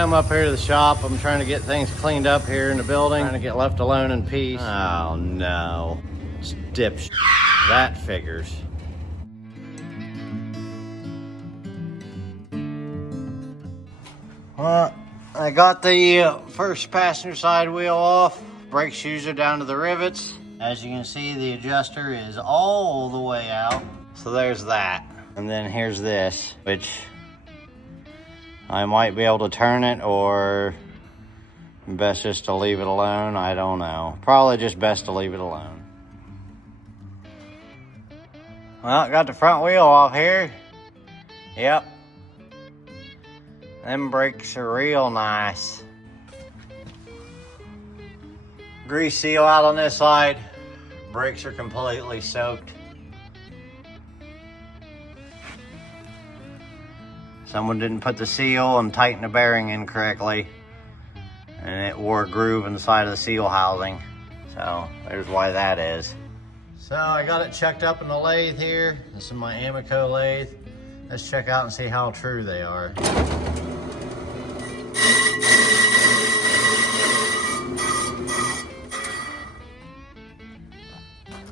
am up here to the shop. I'm trying to get things cleaned up here in the building. Trying to get left alone in peace. Oh no. It's dipshit. That figures. Well, I got the first passenger side wheel off. Brake shoes are down to the rivets. As you can see, the adjuster is all the way out. So there's that. And then here's this, which I might be able to turn it, or best just to leave it alone. I don't know. Probably just best to leave it alone. Well, got the front wheel off here. Yep. Them brakes are real nice. Grease seal out on this side. Brakes are completely soaked. Someone didn't put the seal and tighten the bearing in correctly, and it wore a groove in the side of the seal housing. So there's why that is. So I got it checked up in the lathe here. This is my Amico lathe. Let's check out and see how true they are.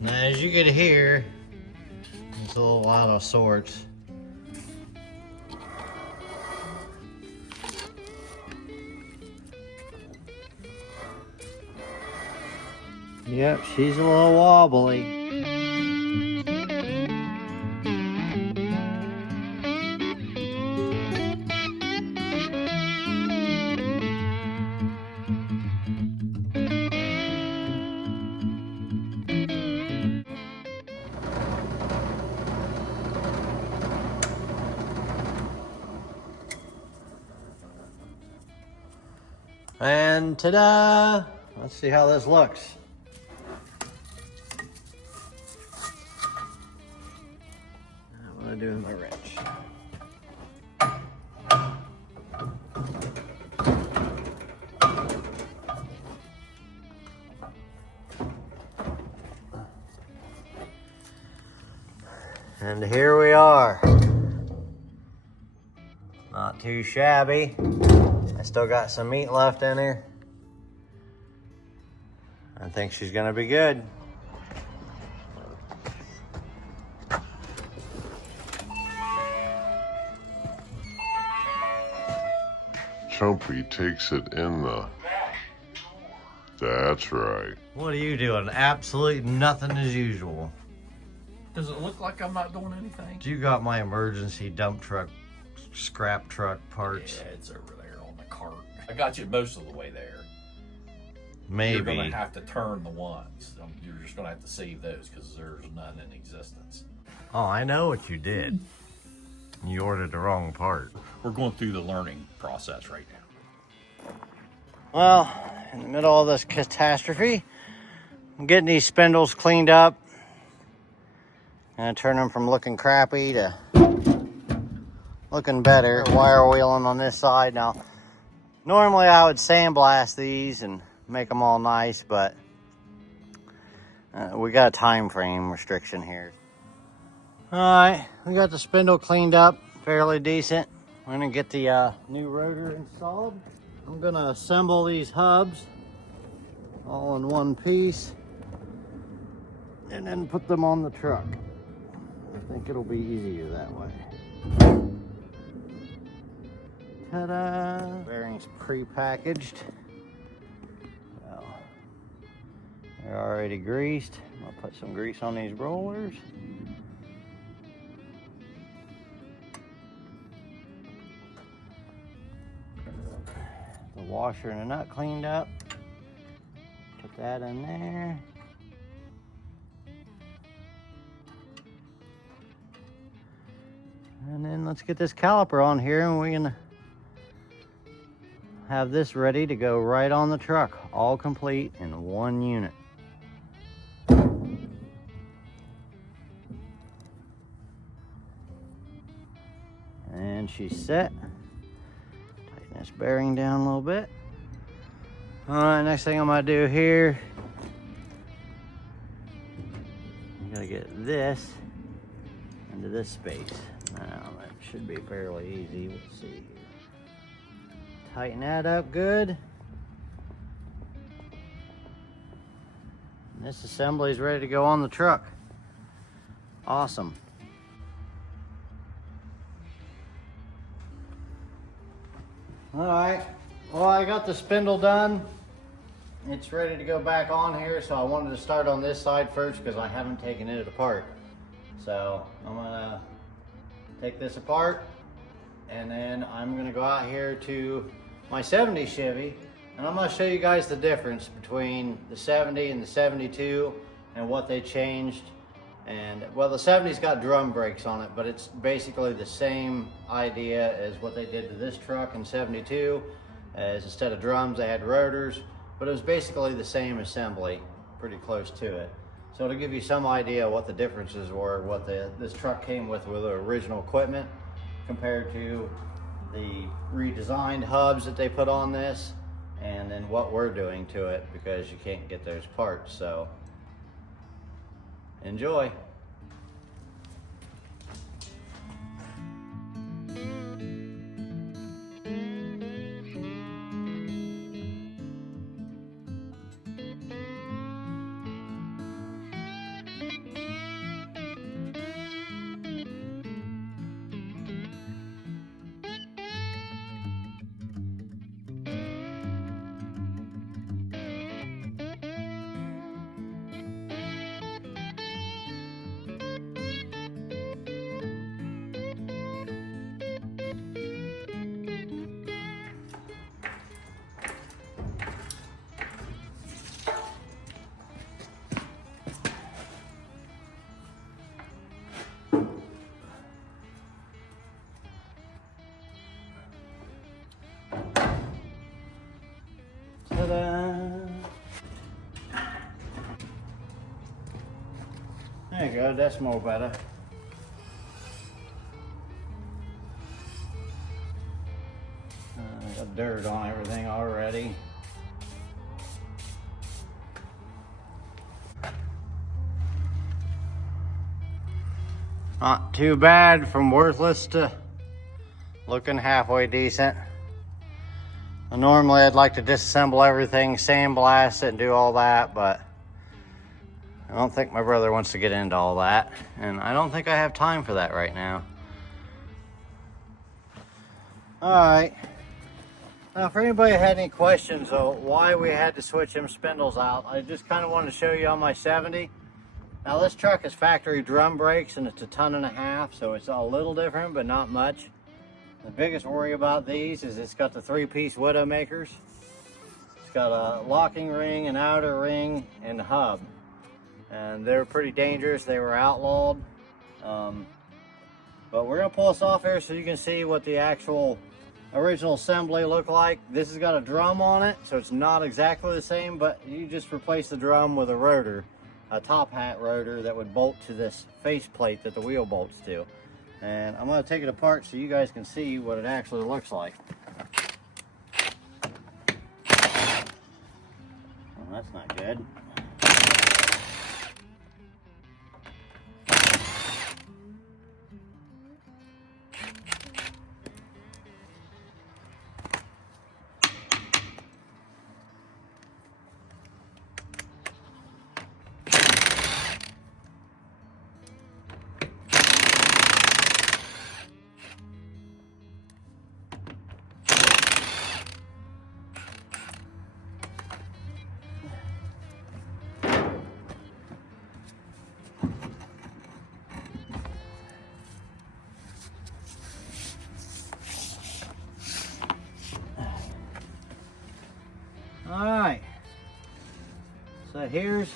Now, as you can hear, it's a little out of sorts. Yep, she's a little wobbly. And ta-da! Let's see how this looks. What do I do with my wrench? And here we are. Not too shabby. I still got some meat left in her. I think she's gonna be good. Chumpy takes it in the... That's right. What are you doing? Absolutely nothing as usual. Does it look like I'm not doing anything? You got my emergency dump truck, scrap truck parts. Yeah, it's over there on the cart. I got you most of the way there. Maybe. You're going to have to turn the ones. You're just going to have to save those because there's none in existence. Oh, I know what you did. You ordered the wrong part. We're going through the learning process right now. Well, in the middle of this catastrophe, I'm getting these spindles cleaned up. Gonna turn them from looking crappy to looking better. Wire wheeling on this side. Now, normally I would sandblast these and make them all nice, but we got a time frame restriction here. All right, we got the spindle cleaned up, fairly decent. I'm gonna get the new rotor installed. I'm gonna assemble these hubs all in one piece and then put them on the truck. I think it'll be easier that way. Ta-da! Bearings pre-packaged. So, they're already greased. I'll put some grease on these rollers. The washer and the nut cleaned up. Put that in there. And then let's get this caliper on here and we can have this ready to go right on the truck, all complete in one unit. And she's set. Tighten this bearing down a little bit. All right, next thing I'm gonna do here, I'm gonna get this into this space. Now that should be fairly easy. We'll see here. Tighten that up good. And this assembly is ready to go on the truck. Awesome. All right, well, I got the spindle done. It's ready to go back on here, so I wanted to start on this side first because I haven't taken it apart. So I'm gonna take this apart, and then I'm gonna go out here to my 70 Chevy, and I'm gonna show you guys the difference between the 70 and the 72 and what they changed. And well, the 70's got drum brakes on it, but it's basically the same idea as what they did to this truck in 72, as instead of drums they had rotors, but it was basically the same assembly, pretty close to it. So to give you some idea what the differences were, what this truck came with the original equipment compared to the redesigned hubs that they put on this, and then what we're doing to it, because you can't get those parts. So enjoy. Ta-da! There you go, that's more better. Got dirt on everything already. Not too bad, from worthless to looking halfway decent. Normally I'd like to disassemble everything, sandblast it and do all that, but I don't think my brother wants to get into all that, and I don't think I have time for that right now. Alright, now for anybody who had any questions of why we had to switch them spindles out, I just kind of wanted to show you on my 70. Now this truck is factory drum brakes and it's 1.5 tons, so it's a little different, but not much. The biggest worry about these is it's got the 3-piece Widowmakers. It's got a locking ring, an outer ring, and a hub. And they're pretty dangerous. They were outlawed. But we're gonna pull this off here so you can see what the actual original assembly looked like. This has got a drum on it, so it's not exactly the same, but you just replace the drum with a rotor, a top hat rotor that would bolt to this face plate that the wheel bolts to. And I'm going to take it apart so you guys can see what it actually looks like. Well, that's not good. Alright, so here's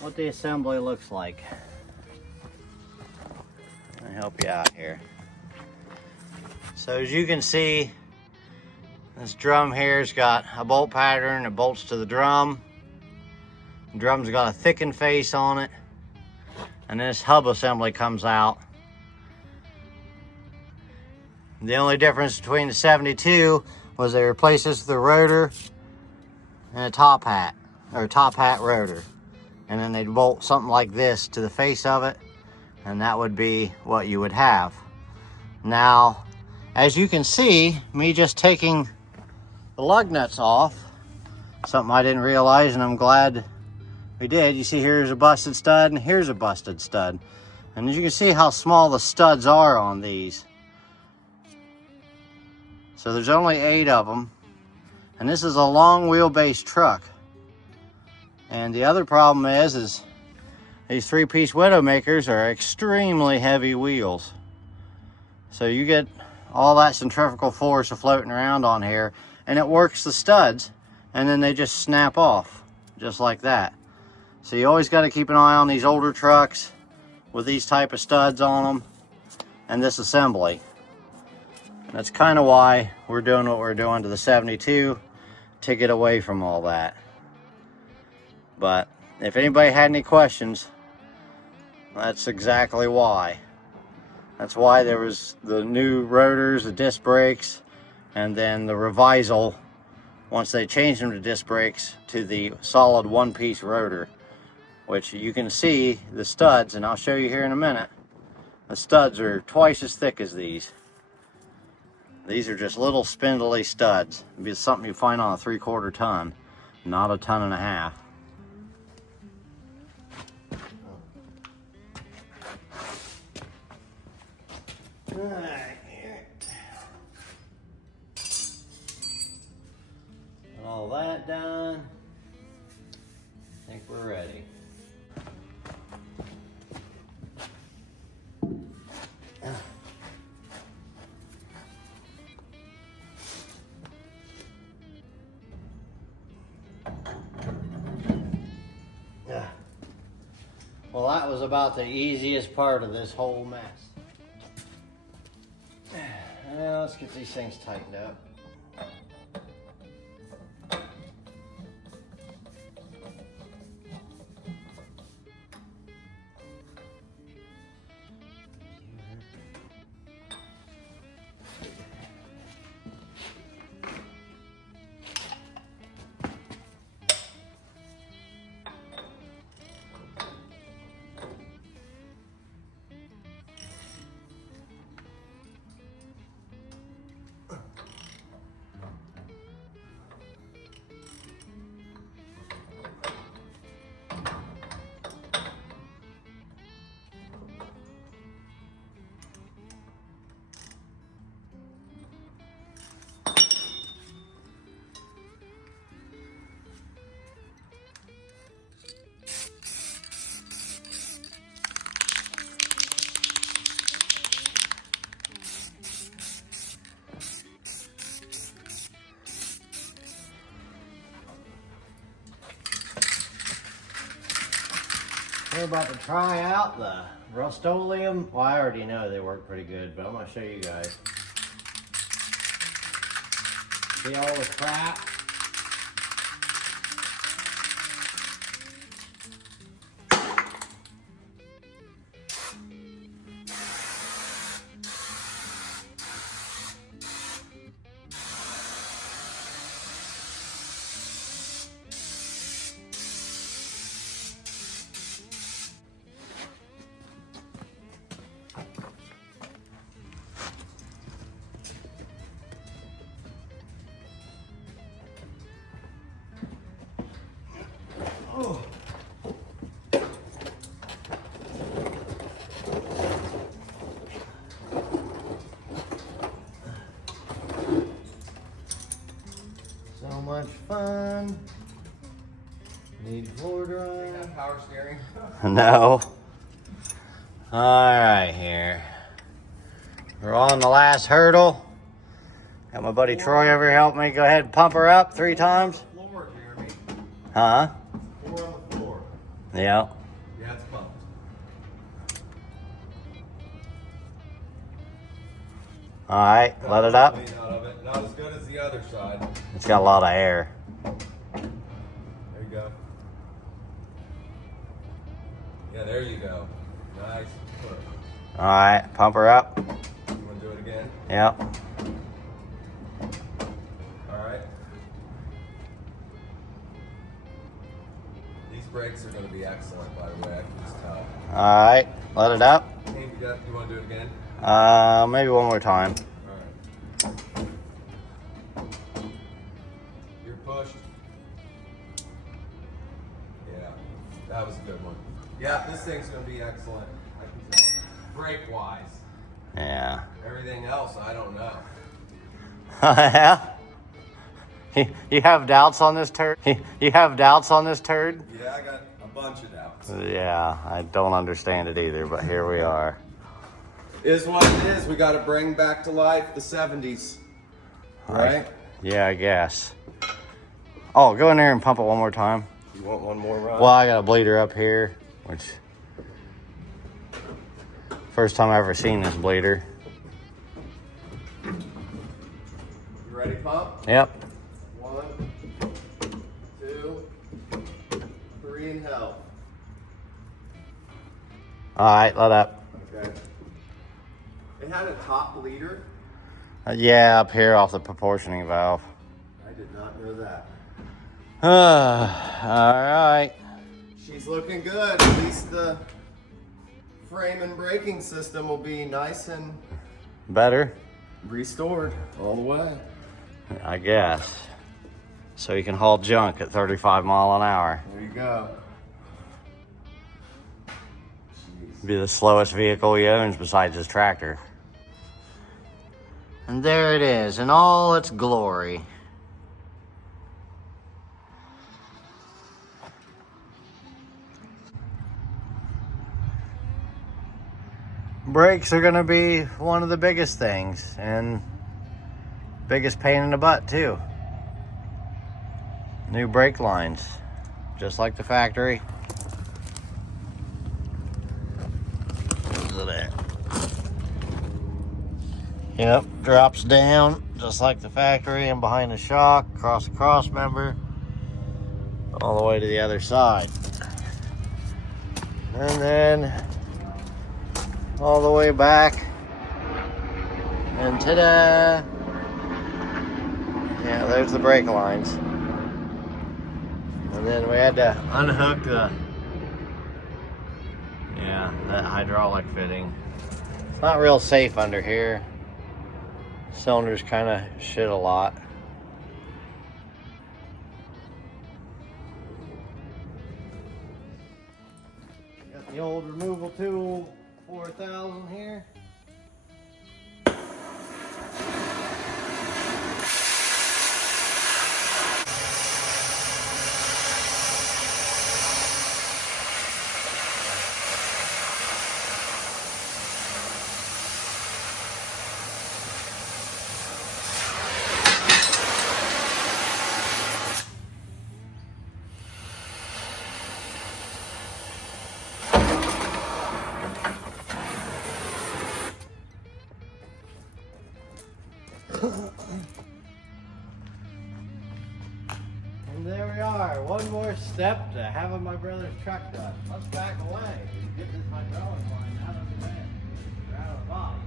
what the assembly looks like. Let me help you out here. So as you can see, this drum here's got a bolt pattern that bolts to the drum. The drum's got a thickened face on it. And this hub assembly comes out. The only difference between the 72 was they replaced this with a rotor and a top hat, or a top hat rotor. And then they'd bolt something like this to the face of it, and that would be what you would have. Now, As you can see, me just taking the lug nuts off, something I didn't realize, and I'm glad we did. You see here's a busted stud and here's a busted stud. And as you can see how small the studs are on these. So there's only 8 of them. And this is a long wheelbase truck. And the other problem is these 3-piece Widowmakers are extremely heavy wheels. So you get all that centrifugal force floating around on here, and it works the studs, and then they just snap off, just like that. So you always got to keep an eye on these older trucks with these type of studs on them and this assembly. And that's kind of why we're doing what we're doing to the 72, to get away from all that. But if anybody had any questions, that's exactly why. That's why there was the new rotors, the disc brakes, and then the revisal once they changed them to disc brakes to the solid 1-piece rotor, which you can see the studs, and I'll show you here in a minute. The studs are twice as thick as these. These are just little spindly studs. It'd be something you find on a 3/4 ton, not a 1.5 tons. Alright, here. All that done. I think we're ready. Well, that was about the easiest part of this whole mess. Now let's get these things tightened up. We're about to try out the Rust-Oleum. Well, I already know they work pretty good, but I'm going to show you guys. See all the crap? Oh. So much fun. Need floor drying. Power steering. No. Alright, here. We're on the last hurdle. Got my buddy Troy over here helping me. Go ahead and pump her up 3 times. Floor, Jeremy. Huh? 4 on the floor. Yeah. Yeah, it's pumped. Alright, let it up. Clean out of it. Not as good as the other side. It's got a lot of air. There you go. Yeah, there you go. Nice. Alright, pump her up. You want to do it again? Yep. Alright. These brakes are going to be excellent, by the way. I can just tell. Alright, let it up. Hey, you want to do it again? Maybe one more time. Alright. Yeah, this thing's gonna be excellent. I can tell. Brake-wise. Yeah. Everything else, I don't know. Yeah? You have doubts on this turd? You have doubts on this turd? Yeah, I got a bunch of doubts. Yeah, I don't understand it either, but here we are. Is what it is. We got to bring back to life the 70s. Right? Yeah, I guess. Oh, go in there and pump it one more time. You want one more run? Well, I got a bleeder up here, which first time I ever seen this bleeder. You ready, pump? Yep. 1, 2, 3, and help. All right, let up. Okay. It had a top leader. Yeah, up here off the proportioning valve. I did not know that. All right. She's looking good. At least the frame and braking system will be nice and Better, restored all the way. I guess. So you can haul junk at 35 mile an hour. There you go. Be the slowest vehicle he owns besides his tractor. And there it is in all its glory. Brakes are gonna be one of the biggest things and biggest pain in the butt too. New brake lines, just like the factory. Look at that. Yep, drops down just like the factory and behind the shock, across the cross member, all the way to the other side. And then all the way back. And ta-da! Yeah, there's the brake lines. And then we had to unhook that hydraulic fitting. It's not real safe under here. Cylinders kind of shit a lot. Got the old removal tool 4000 here. And there we are, one more step to having my brother's truck done. Let's back away and get this hydraulic line out of the bed, or out of the body.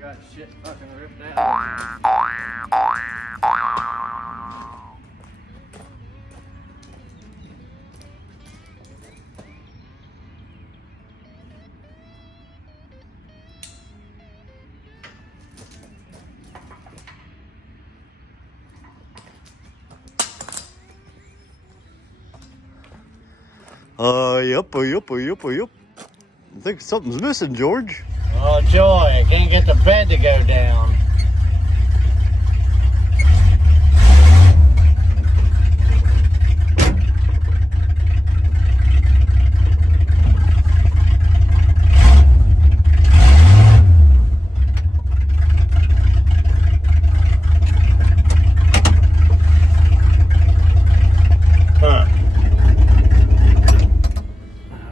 Got shit fucking ripped out. Yep. I think something's missing, George. Oh joy, I can't get the bed to go down.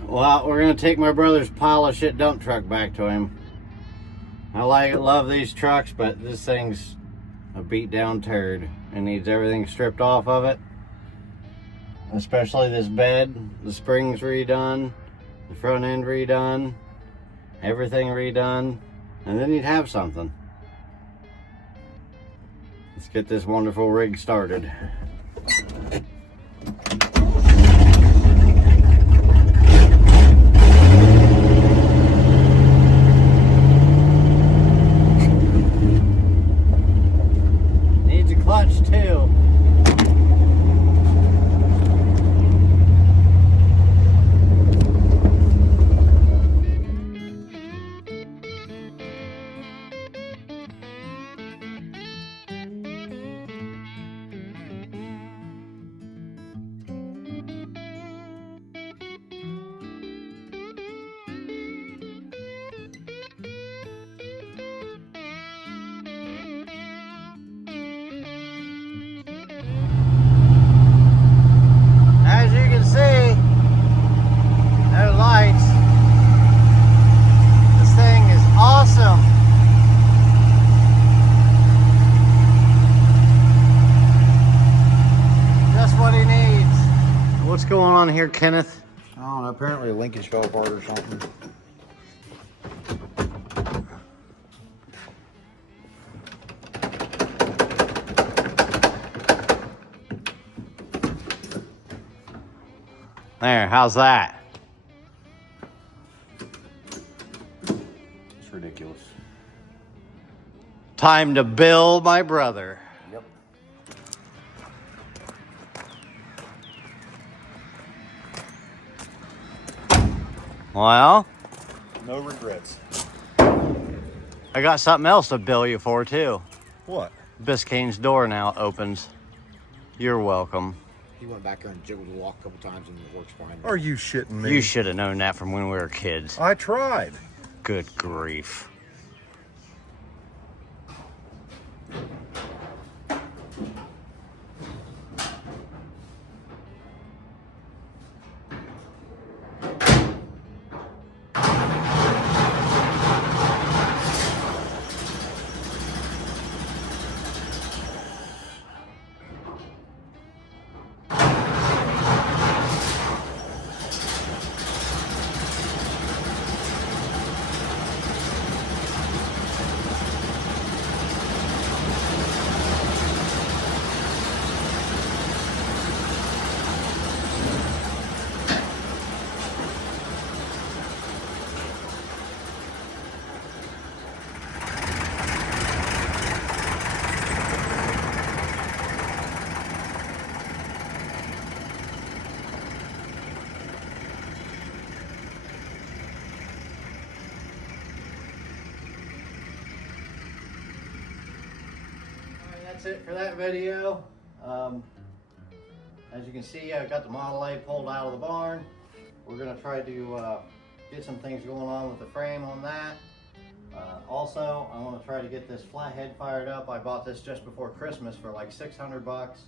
Well, we're gonna take my brother's pile of shit dump truck back to him. I love these trucks, but this thing's a beat down turd. It needs everything stripped off of it. Especially this bed. The springs redone, the front end redone, everything redone, and then you'd have something. Let's get this wonderful rig started. Needs a clutch too. As you can see, no lights. This thing is awesome. Just what he needs. What's going on here, Kenneth? I don't know, apparently a linkage fell apart or something. There, how's that? It's ridiculous. Time to build my brother. Yep. Well, No regrets. I got something else to bill you for too. What? Biscayne's door now opens. You're welcome. He went back there and jiggled the lock a couple times and it works fine. Are you shitting me? You should have known that from when we were kids. I tried. Good grief. That's it for that video. As you can see, I got the Model A pulled out of the barn. We're gonna try to get some things going on with the frame on that. Also, I want to try to get this flathead fired up. I bought this just before Christmas for like 600 bucks.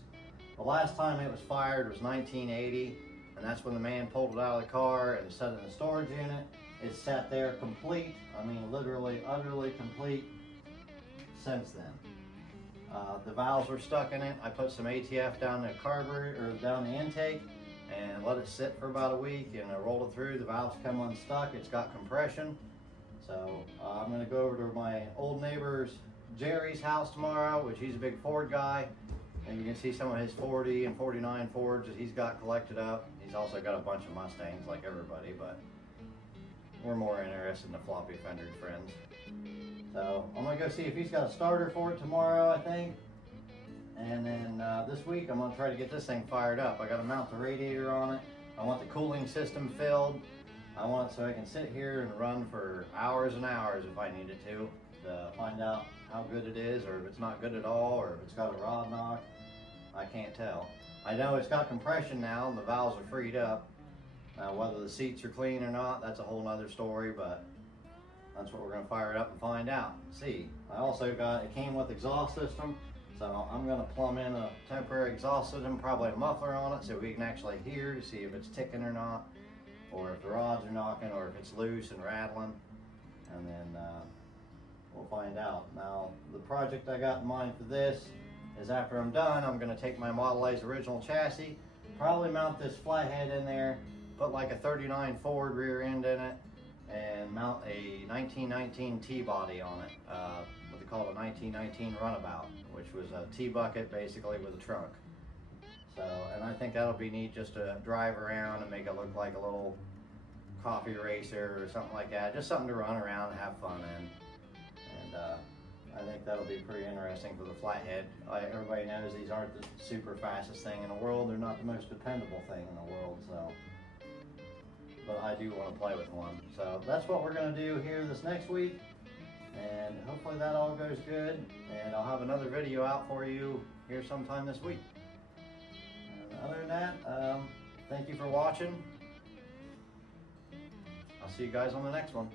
The last time it was fired was 1980, and that's when the man pulled it out of the car and set it in the storage unit. It sat there complete, I mean literally, utterly complete since then. The valves were stuck in it. I put some ATF down the carburetor, or down the intake, and let it sit for about a week, and I rolled it through. The valves come unstuck. It's got compression. So I'm gonna go over to my old neighbor's Jerry's house tomorrow, which he's a big Ford guy, and you can see some of his 40 and 49 Fords that he's got collected up. He's also got a bunch of Mustangs like everybody, but we're more interested in the floppy fendered friends. So I'm gonna go see if he's got a starter for it tomorrow, I think. And then this week I'm gonna try to get this thing fired up. I gotta mount the radiator on it. I want the cooling system filled. I want it so I can sit here and run for hours and hours if I needed to find out how good it is, or if it's not good at all, or if it's got a rod knock. I can't tell. I know it's got compression now and the valves are freed up. Whether the seats are clean or not, that's a whole nother story, but that's what we're gonna fire it up and find out. See, I also got, it came with exhaust system, so I'm gonna plumb in a temporary exhaust system, probably a muffler on it, so we can actually hear to see if it's ticking or not, or if the rods are knocking, or if it's loose and rattling, and then we'll find out. Now, the project I got in mind for this is after I'm done, I'm gonna take my Model A's original chassis, probably mount this flathead in there, put like a 39 Ford rear end in it, and mount a 1919 T-body on it, what they call a 1919 runabout, which was a T-bucket basically with a trunk. So, and I think that'll be neat just to drive around and make it look like a little coffee racer or something like that. Just something to run around and have fun in. And I think that'll be pretty interesting for the flathead. Everybody knows these aren't the super fastest thing in the world. They're not the most dependable thing in the world, so. But I do want to play with one. So that's what we're going to do here this next week. And hopefully that all goes good. And I'll have another video out for you here sometime this week. And other than that, thank you for watching. I'll see you guys on the next one.